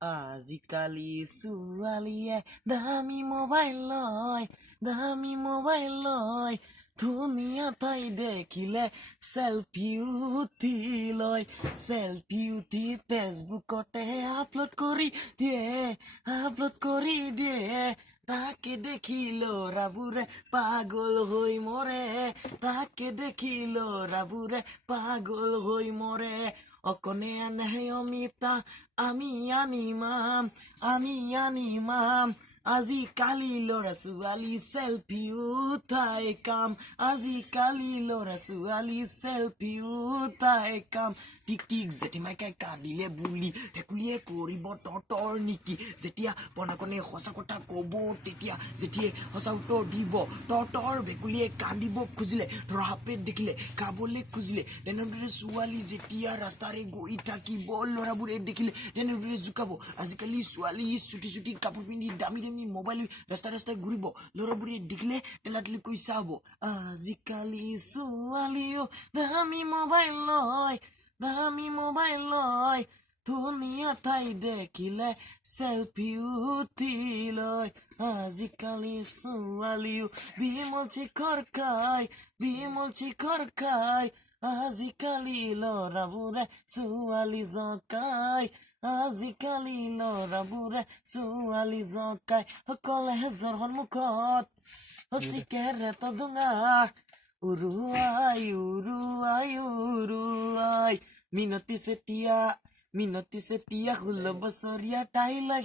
আজিকালি ছোৱালীয়ে দামী মোবাইল লয় ধুনীয়া তাই দেখিলে চেলফি উঠি ফেচবুকতে আপলোড কৰি দিয়ে তাকে দেখি ল'ৰাবোৰে পাগল হৈ মৰে অকণে আনে অমিতা আমি আনিমাম আজিকালি ল'ৰা ছোৱালী চেলফি উঠাই কাম টিক টিক জেঠিমাইকাই কান্দিলে বুলি ভেকুলীয়ে কৰিব তঁতৰ নেকি যেতিয়া পনাকনে সঁচা কথা ক'ব তেতিয়া জেঠিয়ে সঁচা উত্তৰ দিব তঁতৰ ভেকুলীয়ে কান্দিব খুজিলে ধৰাপেট দেখিলে খাবলৈ খুজিলে তেনেদৰে ছোৱালী যেতিয়া ৰাস্তাৰে গৈ থাকিব ল'ৰাবোৰে দেখিলে তেনেদৰে জোকাব আজিকালি ছোৱালী চুটি কাপোৰ পিন্ধি দামী মোবাইল ৰাস্তাই ঘূৰিব ল'ৰাবোৰে দেখিলে তেলাতেলিকৈ চাব আজিকালি ছোৱালীও দামী মোবাইল লয় ধুনীয়া ঠাই দেখিলে চেলফি উঠি লয় আজিকালি ছোৱালীও বিমল চিখৰ খায় আজিকালি ল'ৰাবোৰে ছোৱালী কলেজৰ সন্মুখত চিকেৰেট ধোঙা উৰুৱাই মিনতি চেতিয়া 16 বছৰীয়া তাই লাগি